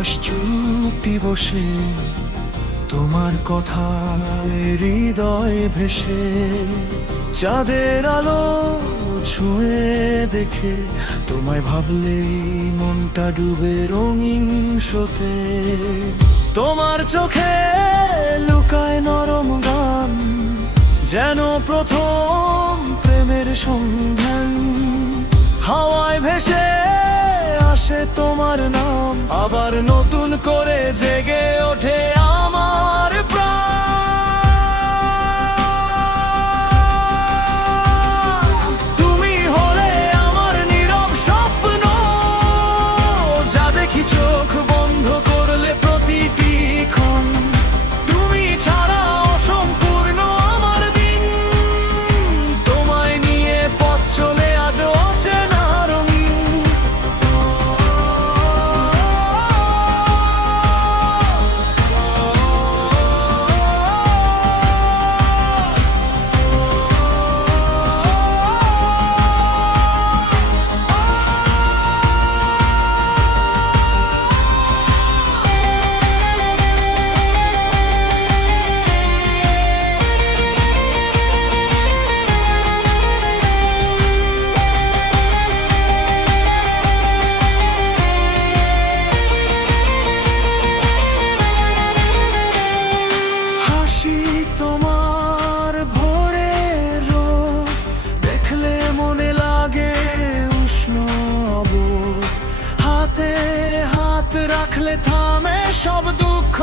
আকাশ চুপটি বসে, তোমার কথা হৃদয় ভেসে। চাঁদের আলো ছুঁয়ে দেখে, তোমায় ভাবলেই মনটা ডুবে রঙিন স্রোতে। তোমার চোখে লুকায় নরম গান, যেন প্রথম প্রেমের সন্ধান। হাওয়ায় ভেসে আসে তোমার নাম, আবার নতুন করে জেগে ওঠে আমার প্রাণ। তুমি হলে আমার নীরব স্বপ্ন, যা দেখি চোখ বন্ধ করলে প্রতিটি ক্ষণ। তুমি ছাড়া অসম্পূর্ণ আমার দিন, তোমায় নিয়ে পথ চলে আজ অচেনা রঙিন। তোমার ভোরে রোদ দেখলে মনে লাগে উষ্ণ অবোধ। হাতে হাত রাখলে থামে সব দুঃখ।